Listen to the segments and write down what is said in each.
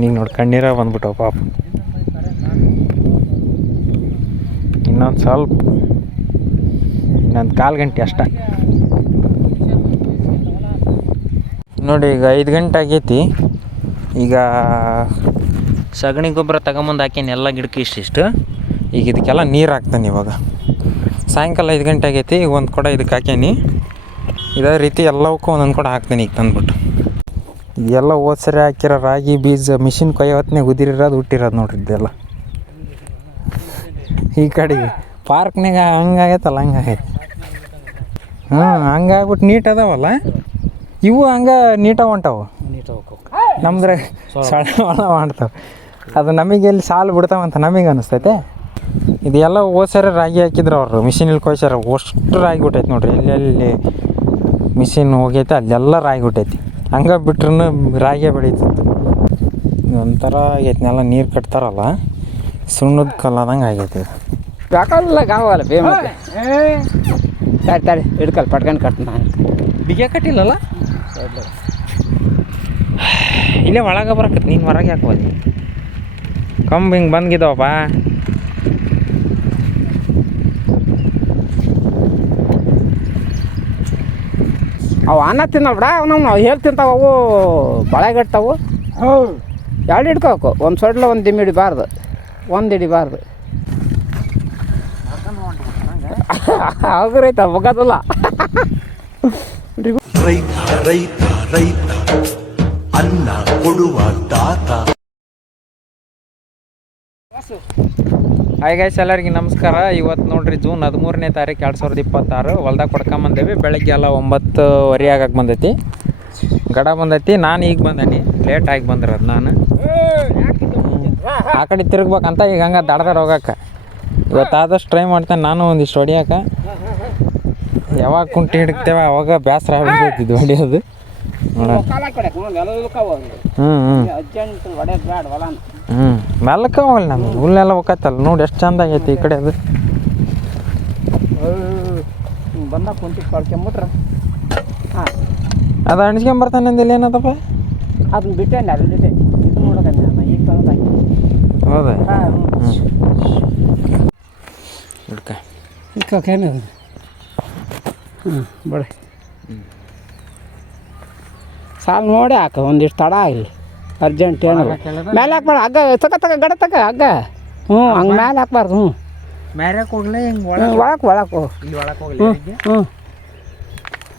ನೀನು ನೋಡಿ ಕಣ್ಣೀರ ಬಂದ್ಬಿಟ್ಟವು ಪಾಪ. ಇನ್ನೊಂದು ಸ್ವಲ್ಪ, ಇನ್ನೊಂದು 1/4 ಗಂಟೆ ಅಷ್ಟ ನೋಡಿ. ಈಗ 5 ಗಂಟೆ ಆಗೈತಿ. ಈಗ ಸಗಣಿ ಗೊಬ್ಬರ ತಗೊಂಬಂದು ಹಾಕೀನಿ ಎಲ್ಲ ಗಿಡಕ್ಕೆ ಇಷ್ಟಿಷ್ಟು. ಈಗ ಇದಕ್ಕೆಲ್ಲ ನೀರು ಹಾಕ್ತಾನೆ ಇವಾಗ. ಸಾಯಂಕಾಲ 5 ಗಂಟೆ ಆಗೈತಿ. ಈಗ ಒಂದು ಕೊಡ ಇದಕ್ಕೆ ಹಾಕೀನಿ. ಇದೇ ರೀತಿ ಎಲ್ಲವಕ್ಕೂ ಒಂದೊಂದು ಕೊಡ ಹಾಕ್ತೀನಿ ಈಗ ತಂದ್ಬಿಟ್ಟು. ಎಲ್ಲ ಹೋದ ಸರಿ ಹಾಕಿರೋ ರಾಗಿ ಬೀಜ ಮಿಷಿನ್ ಕೊಯ್ಯೋ ಹೊತ್ತಿನಾಗ ಉದಿರಿರೋದು ಹುಟ್ಟಿರೋದು ನೋಡ್ರಿ ಇದೆಲ್ಲ. ಈ ಕಡೆಗೆ ಪಾರ್ಕ್ನಾಗ ಹಂಗಾಗೈತಲ್ಲ ಹಂಗಾಗೈತೆ. ಹಂಗಾಗ್ಬಿಟ್ಟು ನೀಟ್ ಅದಾವಲ್ಲ ಇವು, ಹಂಗೆ ನೀಟಾಗಿ ಹೊಂಟಾವು. ನಮ್ದ್ರೆ ಸಣ್ಣ ಮಾಡ್ತಾವೆ. ಅದು ನಮಗೆ ಎಲ್ಲಿ ಸಾಲು ಬಿಡ್ತಾವಂತ ನಮಗೆ ಅನಿಸ್ತೈತೆ. ಇದೆಲ್ಲ ಹೋದ ಸರಿ ರಾಗಿ ಹಾಕಿದ್ರು ಅವರು ಮಿಷಿನಲ್ಲಿ ಕೊಯ್ಸಾರ. ಅಷ್ಟು ರಾಗಿ ಬಿಟ್ಟೈತೆ ನೋಡ್ರಿ. ಎಲ್ಲೆಲ್ಲಿ ಮಿಷಿನ್ ಹೋಗೈತೆ ಅಲ್ಲೆಲ್ಲ ರಾಗಿ ಬಿಟ್ಟೈತಿ. ಹಂಗೆ ಬಿಟ್ರೂ ರಾಗಿಯೇ ಬೆಳೀತಿತ್ತು. ಒಂಥರ ಆಗೈತೆ. ನೀರು ಕಟ್ತಾರಲ್ಲ ಸುಣ್ಣದ ಕಲ್ಲಾದಂಗೆ ಆಗೈತೆ. ಯಾಕಲ್ಲ ಗಾವಲ್ಲ ಫೇಮಸ್. ತಾಡಿ ಹಿಡ್ಕಲ್ ಪಟ್ಕೊಂಡು ಕಟ್ಟ. ಬಿಗೆ ಕಟ್ಟಿಲ್ಲಲ್ಲ ಇಲ್ಲೇ ಒಳಗೆ ಬರಕತ್ತೆ. ನೀನು ಹೊರಗೆ ಹಾಕೋದು ಕಂಬ ಹಿಂಗೆ ಬಂದಿದ್ದಾವಪ್ಪ. ಅವು ಅನ್ನ ತಿನ್ನಲ್ಲ ಬಿಡ. ನಾವು ಹೇಳಿ ತಿಂತಾವು. ಅವು ಬಳೆಗಟ್ಟವು. 2 ಹಿಡ್ಕೋಬೇಕು. ಒಂದು ಸೊಡ್ಲ ಒಂದು ದಿಮ್ಮಿ ಹಿಡಿಬಾರ್ದು, ಒಂದು ಹಿಡಿಬಾರ್ದು. ಅವ್ರೈತ ಹೋಗೋದಲ್ಲ. ರೈತ ಅನ್ನ ಕೊಡುವ ದಾತ. ಹಾಯ್ ಗೈಸ್, ಎಲ್ಲರಿಗೆ ನಮಸ್ಕಾರ. ಇವತ್ತು ನೋಡ್ರಿ ಜೂನ್ 13ನೇ ತಾರೀಕು 2026. ಹೊಲ್ದಾಗ ಕೊಡ್ಕೊಂಬಂದೇವಿ. ಬೆಳಗ್ಗೆ ಎಲ್ಲ 9:30 ಆಗಕ್ಕೆ ಬಂದೈತಿ. ಗಡ ಬಂದೈತಿ. ನಾನು ಈಗ ಬಂದೀನಿ, ಲೇಟಾಗಿ ಬಂದಿರೋದು. ನಾನು ಆ ಕಡೆ ತಿರುಗ್ಬೇಕಂತ ಈಗ ಹಂಗೆ ದಡ್ದಾರ ಹೋಗಕ್ಕೆ. ಇವತ್ತು ಆದಷ್ಟು ಟ್ರೈ ಮಾಡ್ತೇನೆ ನಾನು ಒಂದಿಷ್ಟು ಹೊಡಿಯೋಕೆ. ಯಾವಾಗ ಕುಂಟಿ ಹಿಡಿತೇವೆ ಅವಾಗ ಬೇಸರ ಆಗ್ಬಿಡ್ತಿದ್ದು ಹೊಡಿಯೋದು. ಮೆಲ್ಲಕ್ಕೆ ಹೋಗಲ್ಲ ನಮ್ಗೆ. ಹುಲ್ಲೆಲ್ಲ ಹೋಗತ್ತಲ್ಲ ನೋಡಿ ಎಷ್ಟು ಚಂದ ಆಗೈತಿ ಈ ಕಡೆ. ಅದು ಬಂದಾಗ ಕುಂಟಿ ಕಳ್ಕೊಂಬಿಟ್ರೆ ಅದು ಅಣಿಸ್ಕೊಂಬರ್ತಾನೆ ಅಂದಿಲ್ಲ ಏನದಪ್ಪ. ಅದನ್ನ ಬಿಟ್ಟೆ ಅಲ್ಲಿ ಇದು ನೋಡೋಕೆ ಈಗ ತಂದಾಕಿ. ಹೌದಾ? ಹಿಡ್ಕೇನದು. ಬಡಿ ಸಾಲು ನೋಡಿ ಹಾಕ. ಒಂದಿಷ್ಟು ತಡ ಆಗಲಿ, ಅರ್ಜೆಂಟ್ ಏನು ಮೇಲೆ ಹಾಕ್ಬಾರ್ದು. ಹಗ್ಗ ತಕ ಗಡ ತಕ ಹಗ್ಗ. ಹಂಗೆ ಮೇಲೆ ಹಾಕ್ಬಾರ್ದು. ಮ್ಯಾರ್ಯಾಕೆ ಹೋಗ್ಲಿ ಹಿಂಗೆ ಒಳಕ್ಕೆ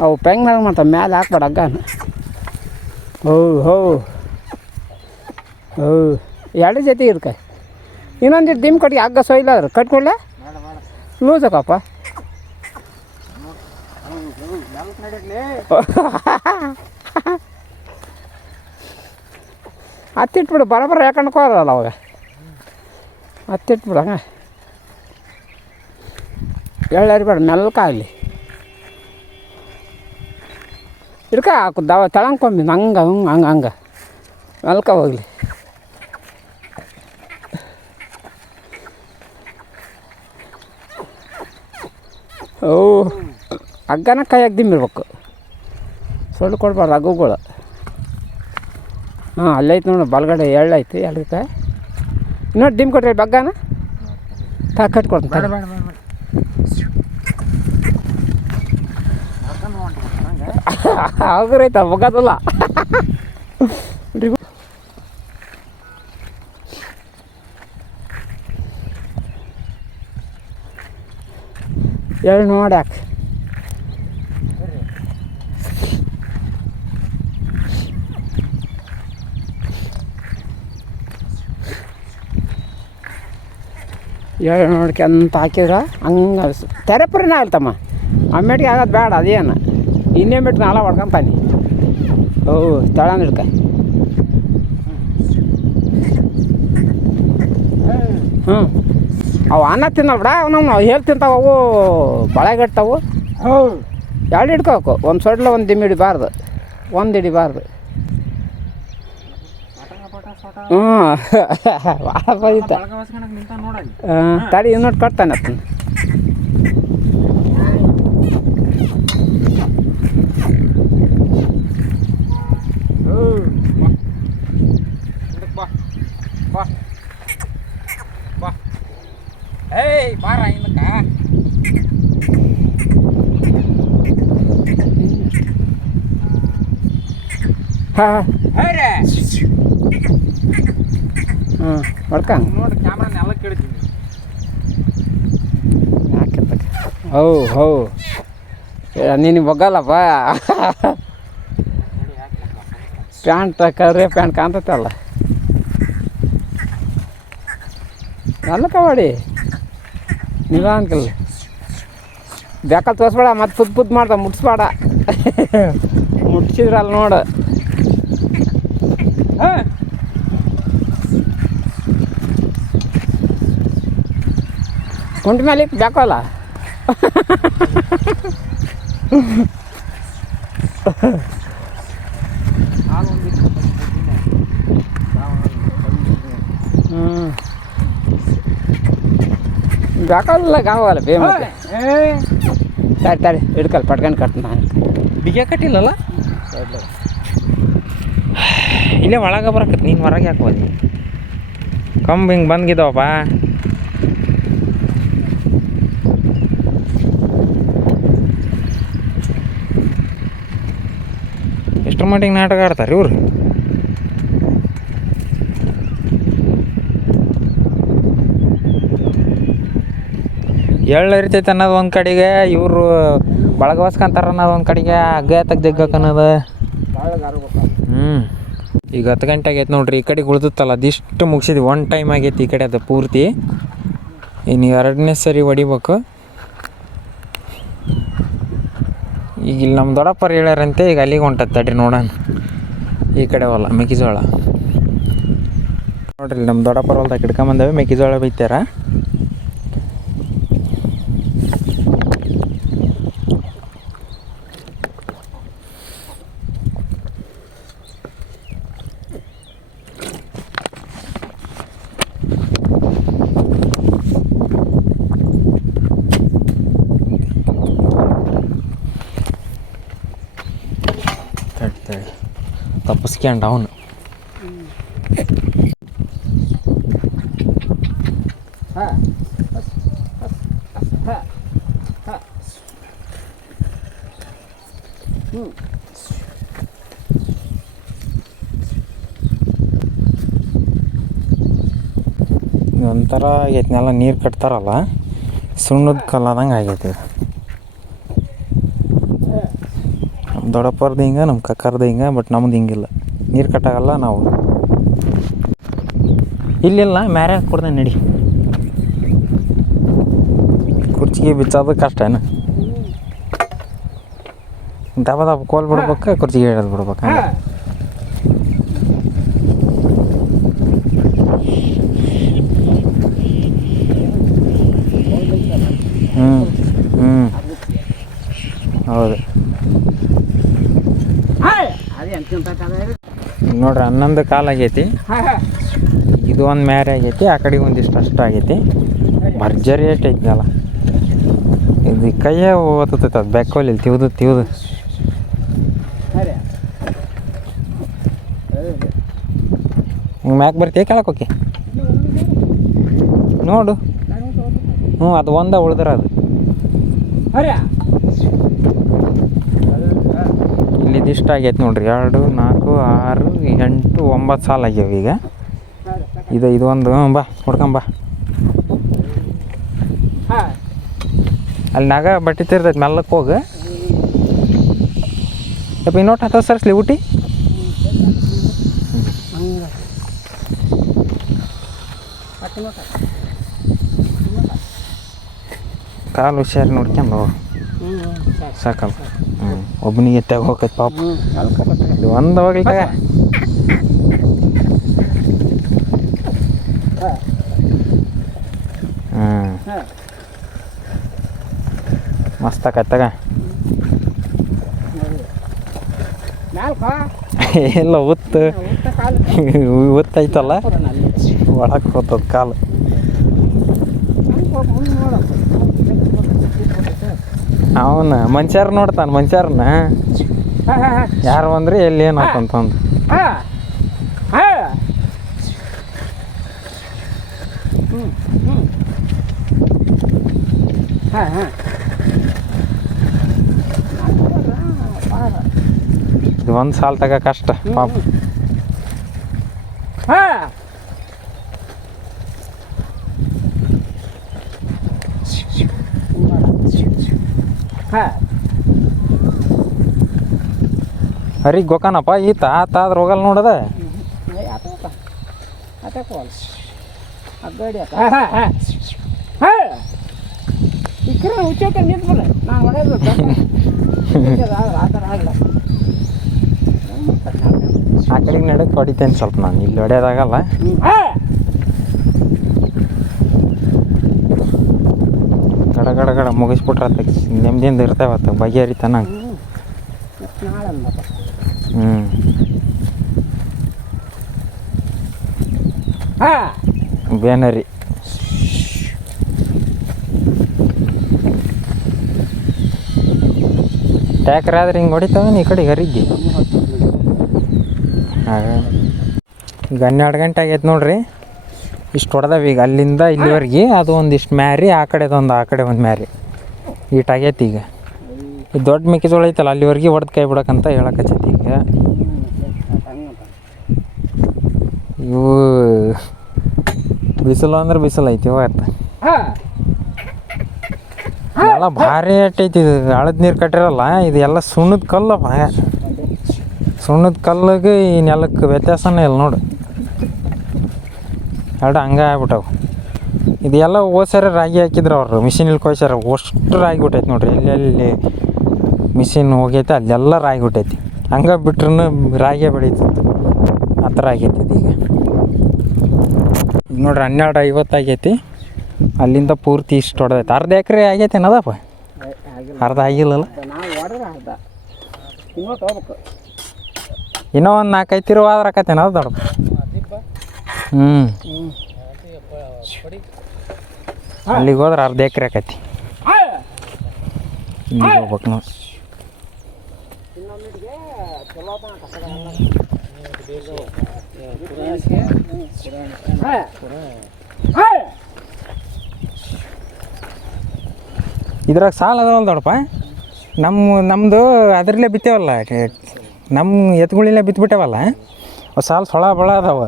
ಅವು ಪೆಂಗ್ ಮೇಲೆ ಮಾಡ್ತಾವೆ. ಮೇಲೆ ಹಾಕ್ಬೇಡ ಹಗ್ಗನ. ಹೋ 2 ಜೊತೆ ಇರ್ಕ. ಇನ್ನೊಂದಿಟ್ಟು ದಿಮ್ ಕಟ್ಗೆ ಹಗ್ಗ ಸೊಯ್ಲಾದ್ರೆ ಕಟ್ಕೊಳ್ಳೆ ಲೂಸ್ ಹಾಕಪ್ಪ. ಹತ್ತಿಟ್ಬಿಡು. ಬರೋಬ್ಬರ ಯಾಕಂಡ್ಕೋರಲ್ಲ ಅವಾಗ. ಹತ್ತಿಟ್ಬಿಡು. ಹಂಗೆ ಎಳ್ಳರಿಬೇಡ, ಮೆಲ್ಕಾಗಲಿ. ಇಡ್ಕ ಹಾಕು ತಳಂಕೊಂಬಿ ಹಂಗೆ ಹಂಗೆ ಮೆಲ್ಕ ಹೋಗ್ಲಿ. ಹಗ್ಗನ ಕೈಯಾಗಿ ದಿಮ್ಮಿರ್ಬೇಕು. ಸೊಳ್ಳು ಕೊಡ್ಬಾರ್ದು ಹಗ್ಗಗಳು. ಅಲ್ಲೈತೆ ನೋಡು ಬಲಗಡೆ ಎಳ್ಳೈತಿ. ಎಳ್ಳಕ್ಕೆ ಇನ್ನೊಂದು ಡಿಮ್ ಕೊಟ್ರಿ ಬಗ್ಗನ ಕಟ್ಕೊಡ್ತೀನಿ. ಅವ್ರೈತ ಹೋಗೋದಲ್ಲ. ಎಳ್ಳು ನೋಡಿ ಹಾಕಿ. ಎಳ್ಳು ನೋಡ್ಕೊಂತ ಹಾಕಿದ್ರೆ ಹಂಗೆ ತೆರೆಪರಿನ ಆಗ್ತಮ್ಮ. ಆಮೇಟಿಗೆ ಆಗೋದು ಬೇಡ. ಅದೇನು ಇನ್ನೇಮಿಟ್ಟು ನಾಳ ಹೊಡ್ಕೊಂತಾನೆ. ತಳಂದು ಹಿಡ್ಕ. ಅವು ಅನ್ನ ತಿನ್ನಲ್ಲ ಬಿಡ. ನಾವು ಹೇಳಿ ತಿಂತಾವು. ಅವು ಬಳೆಗಟ್ಟವು. 2 ಹಿಡ್ಕೋಬೇಕು. ಒಂದು ಸೊಡ್ಲ ಒಂದು ದಿಮ್ಮಿ ಹಿಡಿಬಾರ್ದು, ಒಂದು ಹಿಡಿಬಾರ್ದು. ಭಾಳ ಬೈತ. ತಡಿ ಇನ್ನೊಟ್ಟು ಕಟ್ತಾನೆ ಅದನ್ನ. ಬಾ ಬಾ ಏಯ್ ಬಾರ ಹಿಂದಕ್ಕ ಹಾಂ ಹೇ ಹ್ಞೂ ಹೊಡ್ಕಂಗೆ ನೋಡಿ ಕ್ಯಾಮ್ರಾನ ಎಲ್ಲ ಕೇಳ್ತೀನಿ. ಹೌ ಹೌ ನೀನು ಬಗ್ಗಲ್ಲಪ್ಪ ಪ್ಯಾಂಟ್ ಕರ್ರೆ ಪ್ಯಾಂಟ್ ಕಾಣ್ತೈತಲ್ಲ ಎಲ್ಲ ಕಬಡ್ಡಿ ನಿಲ್ಲ ಅಂಕಲ್ ಬೇಕಲ್ಲಿ ತೋರಿಸ್ಬೇಡ ಮತ್ತೆ ಪುದ್ ಮಾಡ್ದ ಮುಟ್ಸ್ಬೇಡ ಮುಟ್ಸಿದ್ರಲ್ಲ ನೋಡು ಕುಂಟ ಮೇಲೆ ಬೇಕಲ್ಲ ಬೇಕಲ್ಲ ಗಾವಲ್ಲ ಬೇ ಮತ್ತೆ ತಡಿ ಹಿಡ್ಕಲ್ ಪಟ್ಕೊಂಡು ಕಟ್ನ ಬಿಗೆ ಕಟ್ಟಿಲ್ಲಲ್ಲ ಇಲ್ಲೇ ಒಳಗೆ ಬರಕತ್ ನೀನು ಹೊರಗೆ ಹಾಕೋದಿ ಕಂಬ ಹಿಂಗೆ ಬಂದಿದ್ದಾವಪ್ಪ. ಎಷ್ಟರ ಮಟ್ಟಿಗೆ ನಾಟಕ ಆಡ್ತಾರೆ ಇವ್ರು. ಎಳ್ಳು ಇರ್ತೈತೆ ಅನ್ನೋದು ಒಂದು ಕಡೆಗೆ, ಇವರು ಬಳಗವಸ್ಕಂತಾರ ಅನ್ನೋದು ಒಂದು ಕಡೆಗೆ, ಹಗ್ಗ ಜಗ್ಗಕ್ಕೆ ಅನ್ನೋದು. ಈಗ 10 ಗಂಟೆ ಆಗೈತೆ ನೋಡ್ರಿ. ಈ ಕಡೆಗೆ ಉಳ್ದುತ್ತಲ್ಲ ಅದಿಷ್ಟು ಮುಗಿಸಿದ್ವಿ. ಒನ್ ಟೈಮ್ ಆಗೈತಿ ಈ ಕಡೆ ಅದು ಪೂರ್ತಿ. ಇನ್ನು 2ನೇ ಸರಿ ಹೊಡಿಬೇಕು. ಈಗ ಇಲ್ಲಿ ನಮ್ಮ ದೊಡ್ಡಪ್ಪರು ಹೇಳ್ಯಾರಂತೆ, ಈಗ ಅಲ್ಲಿಗೆ ಹೊಂಟದ ತಡ್ರಿ ನೋಡೋಣ. ಈ ಕಡೆ ಹೊಲ ಮೆಕ್ಕೆಜೋಳ ನೋಡ್ರಿ, ನಮ್ಮ ದೊಡ್ಡಪ್ಪರ ಹೊಲ್ದಾಗ ಹಿಡ್ಕೊಂಬಂದವೆ ಮೆಕ್ಕೆಜೋಳ ಬೈತಾರ. ತಪ್ಪಿಸ್ಕೊಂಡ ಅವನು. ಒಂಥರ ಆಗೈತಿನೆಲ್ಲ ನೀರು ಕಟ್ತಾರಲ್ಲ, ಸುಣ್ಣದ ಕಲ್ಲಾದಂಗೆ ಆಗೈತಿ. ನಮ್ಮ ದೊಡ್ಡಪ್ಪರ್ದು ಹಿಂಗೆ, ನಮ್ಮ ಕಕ್ಕರ್ದು ಹಿಂಗೆ, ಬಟ್ ನಮ್ದು ಹಿಂಗಿಲ್ಲ. ನೀರು ಕಟ್ಟಾಗಲ್ಲ ನಾವು. ಇಲ್ಲಿಲ್ಲ ಮ್ಯಾರೆ ಕೊಡ್ದೆ ನಡಿ. ಕುರ್ಚಿಗೆ ಬಿಚ್ಚೋದು ಕಷ್ಟನ. ದಬ ಕೋಲ್ ಬಿಡ್ಬೇಕು, ಕುರ್ಚಿಗೆ ಹಿಡಿದು ಬಿಡ್ಬೇಕು. ಹಂಗೆ ಹೌದು ನೋಡ್ರಿ. 11 ಕಾಲು ಆಗೈತಿ. ಇದು ಒಂದು ಮ್ಯಾರೆ ಆಗೈತಿ, ಆ ಕಡೆಗೆ ಒಂದಿಷ್ಟು ಅಷ್ಟು ಆಗೈತಿ. ಭರ್ಜರಿ ಏಟ್ ಐತಿನಲ್ಲ ಇದು. ಕೈಯೇ ಓದ್ತೈತೆ ಅದು ಬೆಕ್ಕೋಲಿ ತಿವ್ದು ಹಿಂಗೆ ಮ್ಯಾಕ್ ಬರ್ತೀಯ ಕೆಳಕ್ಕೆ ಹೋಗಿ ನೋಡು. ಅದು ಒಂದ ಉಳ್ದ್ರ ಅದು. ಇಲ್ಲಿ ಇದಿಷ್ಟು ಆಗೈತೆ ನೋಡ್ರಿ. 2, 4, 6, 8, 9 ಸಾಲ ಆಗ್ಯಾವ ಈಗ. ಇದು ಒಂದು ಬಾ ಹೊಡ್ಕೊಂಬ. ಅಲ್ಲಿ ನಾಗ ಬಟ್ಟೆ ತಿರ್ತೈತೆ, ಮೆಲ್ಲಕ್ಕೆ ಹೋಗಿ. ಯಪ್ಪ ಇನ್ನೊಟ್ಟು ಹತ್ತ ಸರ್ಸ್ಲಿ ಊಟಿ. ಕಾಲು ಹುಷಾರಿ ನೋಡ್ಕೊಂಡು ಸಾಕಲ್ಲ. ಒಬ್ಬನಿಗೆ ಎತ್ತಾಗ ಹೋಗೈತೆ ಪಾಪ. ಇದು ಒಂದು ಹೋಗ್ಲಿ ತಗ. ಮಸ್ತ್ ಆಕೈತೆ ತಗ. ಎಲ್ಲ ಒತ್ತೈತಲ್ಲ ಒಳಕ್ಕೆ ಹೋಗ್ತದ ಕಾಲು. ಅವನ ಮನುಷ್ಯರು ನೋಡ್ತಾನೆ, ಮನುಷ್ಯರನ್ನ ಯಾರು ಬಂದ್ರಿ ಎಲ್ಲಿ ಏನು ಹಾಕಂತಂದು. ಹಾಂ ಹಾಂ ಇದು ಒಂದು ಸಾಲ ತಗ ಕಷ್ಟ ಪಾಪ. ಹಾಂ ಹಾಂ ಹರಿಗೆ ಗೊಕ್ಕನಪ್ಪ ಈತ ಆತಾದ್ರೆ ಹೋಗಲ್ಲ ನೋಡದ. ಹುಚ್ಚೋಕೆ ನಿಂತ್ಬಿಡ ನಾನು ಹೊಡೆಯೋದು ಆ ಥರ ಆಗಲ್ಲ. ಆ ಕಡೆಗೆ ನಡಕ್ಕೆ ಹೊಡಿತೇನೆ ಸ್ವಲ್ಪ, ನಾನು ಇಲ್ಲಿ ಹೊಡೆಯೋದಾಗಲ್ಲ. ಗಡ ಗಡ ಗಡ ಮುಗಿಸ್ಬಿಟ್ರೆ ನೆಮ್ಮದಿಯಿಂದ ಇರ್ತೇವತ್ತ ಬಗೆಹರಿತಾನ. ಬೇನರಿ ಟ್ಯಾಕ್ರ್ ಆದ್ರೆ ಹಿಂಗೆ ಹೊಡಿತಾವೇನು ಈ ಕಡೆ ಹರಿಗೆ. ಈಗ 12 ಗಂಟೆ ಆಗೈತೆ ನೋಡ್ರಿ. ಇಷ್ಟು ಹೊಡೆದವ ಈಗ ಅಲ್ಲಿಂದ ಇಲ್ಲಿವರೆಗೆ. ಅದು ಒಂದಿಷ್ಟು ಮ್ಯಾರಿ, ಆ ಕಡೆದೊಂದು ಆ ಕಡೆ ಒಂದು ಮ್ಯಾರಿ ಈಟಾಗೈತಿ. ಈಗ ಈ ದೊಡ್ಡ ಮೆಕ್ಕೆಜೋಳ ಐತಲ್ಲ ಅಲ್ಲಿವರೆಗೆ ಹೊಡೆದು ಕೈ ಬಿಡೋಕ್ಕಂತ ಹೇಳಕಚ್ಚೈತಿ. ಈಗ ಇವು ಬಿಸಿಲು ಅಂದ್ರೆ ಬಿಸಿಲು ಐತಿ ಇವತ್ತು. ಎಲ್ಲ ಭಾರಿ ಐತಿ. ಇದು ಹಳದ ನೀರು ಕಟ್ಟಿರಲ್ಲ, ಇದು ಎಲ್ಲ ಸುಣ್ಣದ ಕಲ್ಲಪ್ಪ. ಸುಣ್ಣದ ಕಲ್ಲಿಗೆ ಈ ನೆಲಕ್ಕೆ ವ್ಯತ್ಯಾಸನೇ ಇಲ್ಲ ನೋಡು. ಎರಡು ಹಂಗೆ ಆಗ್ಬಿಟ್ಟವು. ಇದು ಎಲ್ಲ ಓದ್ಸಾರ ರಾಗಿ ಹಾಕಿದ್ರು ಅವರು, ಮಿಷಿನಲ್ಲಿ ಕೊಯ್ಸಾರ. ಅಷ್ಟು ರಾಗಿ ಬಿಟ್ಟೈತಿ ನೋಡ್ರಿ. ಎಲ್ಲೆಲ್ಲಿ ಮಿಷಿನ್ ಹೋಗೈತೆ ಅಲ್ಲೆಲ್ಲ ರಾಗಿ ಬಿಟ್ಟೈತಿ. ಹಂಗೆ ಬಿಟ್ರೂ ರಾಗಿಯೇ ಬೆಳೀತಿತ್ತು, ಆ ಥರ ಆಗೈತಿ ಈಗ. ಈಗ ನೋಡ್ರಿ 12:50 ಆಗೈತಿ. ಅಲ್ಲಿಂದ ಪೂರ್ತಿ ಇಷ್ಟು ಹೊಡೆದೈತೆ. ಅರ್ಧ ಎಕರೆ ಆಗೈತೆ ಏನದಪ್ಪ? ಅರ್ಧ ಆಗಿಲ್ಲಲ್ಲ. ಇನ್ನೂ ಒಂದು 4-5 ತಿರು ಆದ್ರೆ ಆಕತ್ತೇನ ಅದು ದೊಡ್ಡ. ಅಲ್ಲಿಗೆ ಹೋದ್ರೆ ಅರ್ಧ ಎಕರೆ ಆಕೈತಿ. ಇಲ್ಲಿಗೆ ಹೋಗ್ಬೇಕು ನೋಡಿ. ಇದ್ರಾಗ ಸಾಲ ಅದಾವಲ್ಲ ದೊಡ್ಡಪ್ಪ. ನಮ್ಮದು ಅದರಲ್ಲೇ ಬಿತ್ತೇವಲ್ಲ, ನಮ್ಮ ಎತ್ತುಗಳಿಲ್ಲೇ ಬಿತ್ಬಿಟ್ಟೇವಲ್ಲ. ಸಾಲ ಸೊಳ ಬಳ ಅದಾವ.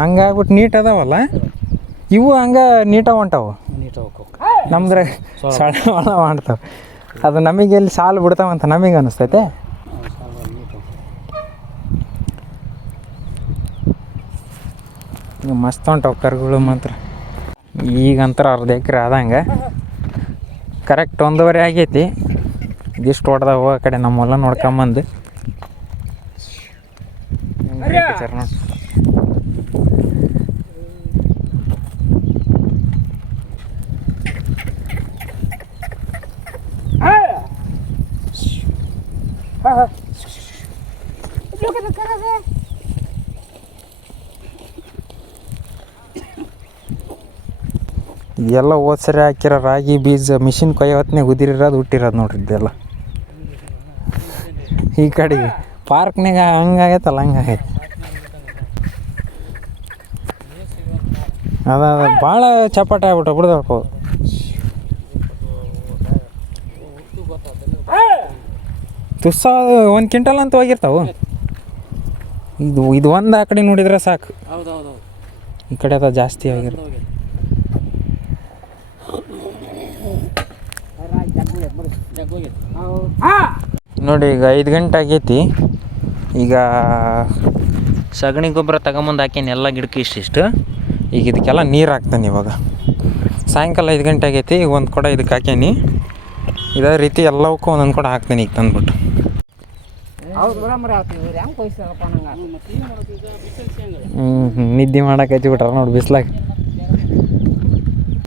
ಹಂಗಾಗ್ಬಿಟ್ಟು ನೀಟ್ ಅದಾವಲ್ಲ ಇವು. ಹಂಗೆ ನೀಟಾಗಿ ಹೊಂಟಾವು. ನಮ್ದ್ರೆ ಸೊಳ ಬಳ ಮಾಡ್ತಾವೆ. ಅದು ನಮಗೆ ಎಲ್ಲಿ ಸಾಲು ಬಿಡ್ತಾವಂತ ನಮಗೆ ಅನಿಸ್ತೈತೆ. ಮಸ್ತ್ ಹೊಂಟಾವು ಕರುಗಳು ಮಾತ್ರ. ಈಗಂತರ ಅರ್ಧ ಎಕರೆ ಆದಂಗೆ ಕರೆಕ್ಟ್ 1:15 ಆಗೈತಿ. ಇದಿಷ್ಟು ಹೊಡೆದಾವ ಆ ಕಡೆ ನಮ್ಮ ಹೊಲ ನೋಡ್ಕೊಂಬಂದು. ಎಲ್ಲ ಓದ್ಸರಿ ಹಾಕಿರೋ ರಾಗಿ ಬೀಜ ಮಿಷಿನ್ ಕೊಯ್ಯವತ್ನೇ ಉದಿರಿರೋದು ಹುಟ್ಟಿರೋದು ನೋಡ್ರಿ. ಇದೆಲ್ಲ ಈ ಕಡೆಗೆ ಪಾರ್ಕ್ನಾಗ ಹಂಗಾಗೈತಲ್ಲ ಹಂಗಾಗೈತೆ. ಅದ ಭಾಳ ಚಪಾಟ ಆಗ್ಬಿಟ್ಟು ಬಿಡ್ದಪ್ಪ. ತುಸ್ಸ 1 ಕ್ವಿಂಟಲ್ ಅಂತ ಹೋಗಿರ್ತಾವೆ. ಇದು ಒಂದು ಆ ಕಡೆ ನೋಡಿದ್ರೆ ಸಾಕು. ಈ ಕಡೆ ಅದ ಜಾಸ್ತಿ ಆಗಿರುತ್ತೆ. ನೋಡಿ ಈಗ 5 ಗಂಟೆ ಆಗೈತಿ. ಈಗ ಸಗಣಿ ಗೊಬ್ಬರ ತಗೊಂಬಂದು ಹಾಕೇನಿ ಎಲ್ಲ ಗಿಡಕ್ಕೆ ಇಷ್ಟಿಷ್ಟು. ಈಗ ಇದಕ್ಕೆಲ್ಲ ನೀರು ಹಾಕ್ತಾನೆ ಇವಾಗ. ಸಾಯಂಕಾಲ 5 ಗಂಟೆ ಆಗೈತಿ. ಈಗ ಒಂದು ಕೊಡ ಇದಕ್ಕೆ ಹಾಕೇನಿ. ಇದೇ ರೀತಿ ಎಲ್ಲವಕ್ಕೂ ಒಂದೊಂದು ಕೊಡ ಹಾಕ್ತೀನಿ ಈಗ ತಂದ್ಬಿಟ್ಟು. ನಿದ್ದೆ ಮಾಡಕ್ಕೆ ಹಚ್ಚಿಬಿಟ್ರ ನೋಡಿ ಬಿಸ್ಲಾಗ.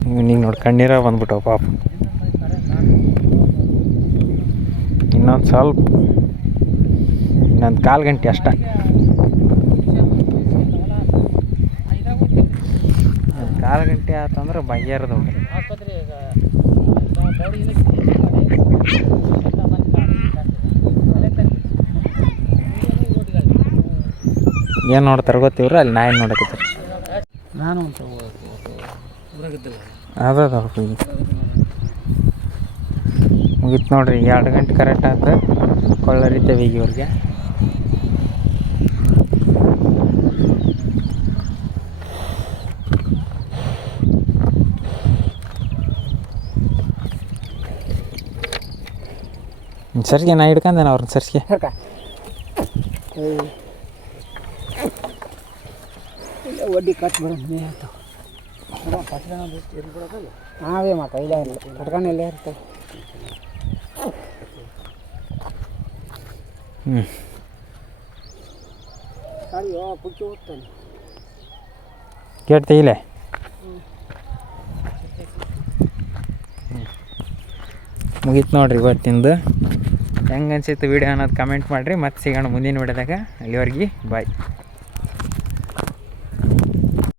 ಈಗ ನೋಡಿ ಕಣ್ಣೀರ ಬಂದ್ಬಿಟ್ಟವು ಪಾಪ. ಇನ್ನೊಂದು ಸ್ವಲ್ಪ, ಇನ್ನೊಂದು 1/4 ಗಂಟೆ ಅಷ್ಟ. 1/4 ಗಂಟೆ ಆತಂದ್ರೆ ಬಗೆಹರಿದು. ಏನು ನೋಡ್ತಾರೆ ಗೊತ್ತಿವ್ರು ಅಲ್ಲಿ ನಾಯಿ ನೋಡಕತ್ತಾರೆ. ನಾನು ಅಂತ ಅದ ಮುಗೀತು ನೋಡ್ರಿ. 2 ಗಂಟೆ ಕರೆಕ್ಟ್ ಆಯ್ತು. ಕೊಳ್ಳರಿದ್ದೇವೆ ಈಗ ಇವ್ರಿಗೆ. ಸರ್ಗೆ ನಾ ಹಿಡ್ಕೊಂಡೇನೆ ಅವ್ರನ್ನ ಸರ್ಗೆ. ಒಡ್ಡಿ ಕಟ್ಬಿಡ ನಾವೇ ಮಾತ ಇಲ್ಲ ಇಲ್ಲ ಕಟ್ಕೊಂಡು ಇಲ್ಲೇ ಇರ್ತವೆ. ಪುಕ್ಕಿ ಹೋಗ್ತಾನೆ ಗೇಟ್ ತೆಗಿಲೆ. ಮುಗೀತು ನೋಡ್ರಿ ಇವತ್ತಿಂದು. ಹೆಂಗೆ ಅನ್ಸಿತ್ತು ವಿಡಿಯೋ ಅನ್ನೋದು ಕಮೆಂಟ್ ಮಾಡಿರಿ. ಮತ್ತೆ ಸಿಗೋಣ ಮುಂದಿನ ವಿಡಿಯೋದಾಗ. ಅಲ್ಲಿವರೆಗೆ ಬಾಯ್.